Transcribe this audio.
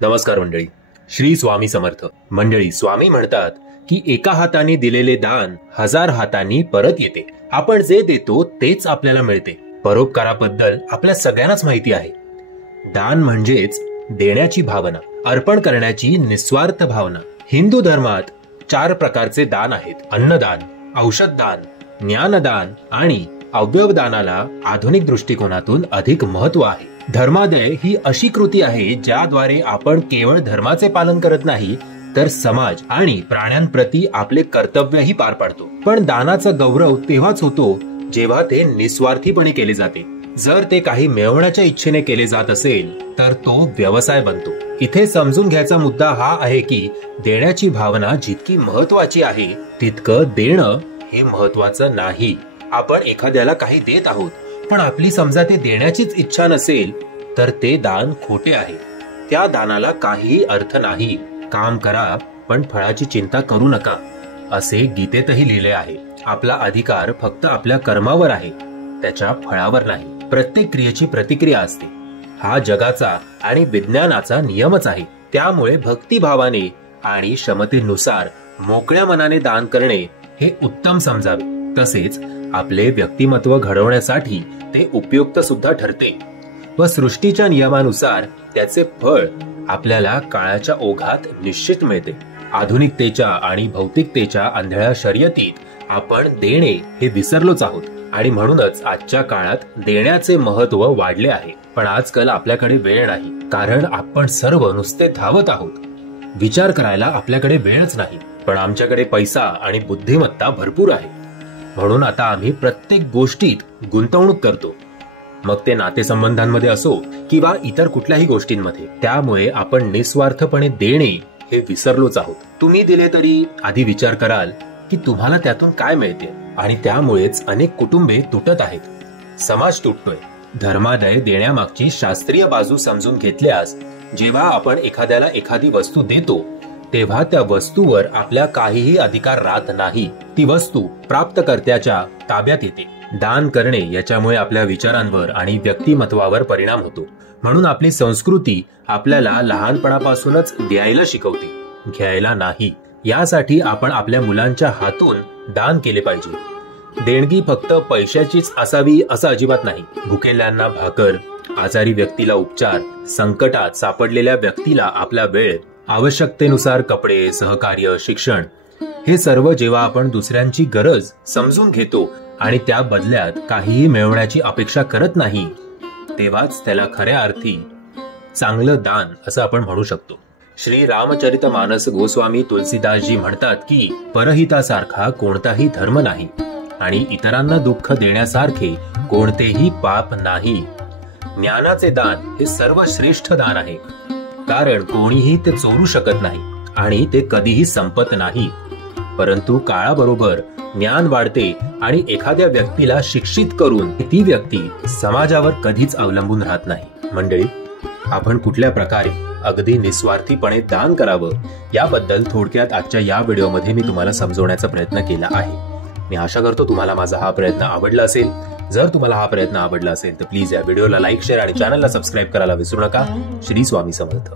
नमस्कार मंडळी. श्री स्वामी समर्थ. मंडळी, स्वामी म्हणतात की एका हाताने दिलेले दान 1000 हातांनी परत येते. आपण जे देतो तेच आपल्याला मिळते. परोपकाराबद्दल आपल्या सगळ्यांनाच माहिती आहे. दान म्हणजेच देण्याची भावना, अर्पण करण्याची निस्वार्थ भावना. हिंदू धर्मात 4 प्रकारचे दान आहेत: अन्नदान, औषधदान, ज्ञानदान आणि अवयवदानाला आधुनिक दृष्टिकोनातून अधिक महत्व आहे. धर्मादाय ही अशी कृती आहे ज्याद्वारे आपण केवळ धर्माचे पालन करत नाही तर समाज आणि प्राण्यांप्रती आपले कर्तव्यही पार पाडतो. पण दानाचा गौरव तेव्हाच होतो जेव्हा ते निस्वार्थीपणे केले जाते. जर ते काही मिळवण्याच्या इच्छेने केले जात असेल तर तो व्यवसाय बनतो. इथे समजून घ्यायचा मुद्दा हा आहे की देण्याची भावना जितकी महत्वाची आहे तितकं देणं हे महत्वाचं नाही. आपण एखाद्याला काही देत आहोत पण आपली समजा ते देण्याचीच इच्छा नसेल तर ते दान खोटे आहे. त्या दानाला काहीही अर्थ नाही. काम करा पण फळाची चिंता करू नका, असे गीतेतही लिहिले आहे. आपला अधिकार फक्त आपल्या कर्मावर आहे, त्याच्या फळावर नाही. प्रत्येक क्रियेची प्रतिक्रिया असते. हा जगाचा आणि विज्ञानाचा नियमच आहे. त्यामुळे भक्तिभावाने आणि क्षमतेनुसार मोकळ्या मनाने दान करणे हे उत्तम समजावे. तसेच आपले व्यक्तिमत्व घडवण्यासाठी ते उपयुक्त सुद्धा ठरते व सृष्टीच्या नियमानुसार त्याचे फळ आपल्याला काळाच्या ओघात निश्चित मिळते. आधुनिकतेच्या आणि भौतिकतेच्या आंधळ्या शर्यतीत आपण देणे हे विसरलोच आहोत आणि म्हणूनच आजच्या काळात देण्याचे महत्व वाढले आहे. पण आजकाल आपल्याकडे वेळ नाही, कारण आपण सर्व नुसते धावत आहोत. विचार करायला आपल्याकडे वेळच नाही. पण आमच्याकडे पैसा आणि बुद्धिमत्ता भरपूर आहे, म्हणून आता आम्ही प्रत्येक गोष्टीत गुंतवणूक करतो, मग ते नातेसंबंधांमध्ये असो किंवा इतर कुठल्याही गोष्टींमध्ये. त्यामुळे आपण निस्वार्थपणे देणे हे विसरलोच आहोत. तुम्ही दिले तरी आधी विचार कराल की तुम्हाला त्यातून काय मिळते. आणि त्यामुळेच अनेक कुटुंबे तुटत आहेत, समाज तुटतोय. धर्मादाय देण्यामागची शास्त्रीय बाजू समजून घेतल्यास जेव्हा आपण एखाद्याला एखादी वस्तू देतो तेव्हा त्या वस्तूवर आपल्या काहीही अधिकार राहत नाही. ती वस्तू प्राप्तकर्त्याच्या ताब्यात येते. दान करणे याच्यामुळे आपल्या विचारांवर आणि व्यक्तिमत्वावर परिणाम होतो. म्हणून आपली संस्कृती आपल्याला लहानपणापासूनच द्यायला शिकवते, घ्यायला नाही. यासाठी आपण आपल्या मुलांच्या हातून दान केले पाहिजे. देणगी फक्त पैशाचीच असावी असं अजिबात नाही. भुकेल्यांना भाकर, आजारी व्यक्तीला उपचार, संकटात सापडलेल्या व्यक्तीला आपला वेळ, आवश्यकतेनुसार कपडे, सहकार्य, शिक्षण, हे सर्व जेव्हा आपण दुसऱ्यांची गरज समजून घेतो आणि त्या बदल्यात काहीही मिळवण्याची अपेक्षा करत नाही तेव्हाच त्याला खऱ्या अर्थी चांगलं दान असं आपण म्हणू शकतो. श्री रामचरितमानस गोस्वामी तुलसीदासजी म्हणतात की परहितासारखा कोणताही धर्म नाही आणि इतरांना दुःख देण्यासारखे कोणतेही पाप नाही. ज्ञानाचे दान हे सर्वश्रेष्ठ दान आहे, कारण कोणीही ते चोरू शकत नाही आणि ते कधीही संपत नाही. परंतु काळाबरोबर ज्ञान वाढते आणि एखाद्या व्यक्तीला शिक्षित करून ती व्यक्ती समाजावर कधीच अवलंबून राहत नाही. मंडळी, आपण कुठल्या प्रकारे अगदी निस्वार्थीपणे दान करावं याबद्दल थोडक्यात आजच्या या व्हिडिओमध्ये मी तुम्हाला समजवण्याचा प्रयत्न केला आहे. मी आशा करतो तुम्हाला माझा हा प्रयत्न आवडला असेल. जर तुम्हाला हा प्रयत्न आवडला असेल तर प्लीज या व्हिडिओला लाईक, शेअर आणि चॅनलला सबस्क्राईब करायला विसरू नका. श्री स्वामी समर्थ.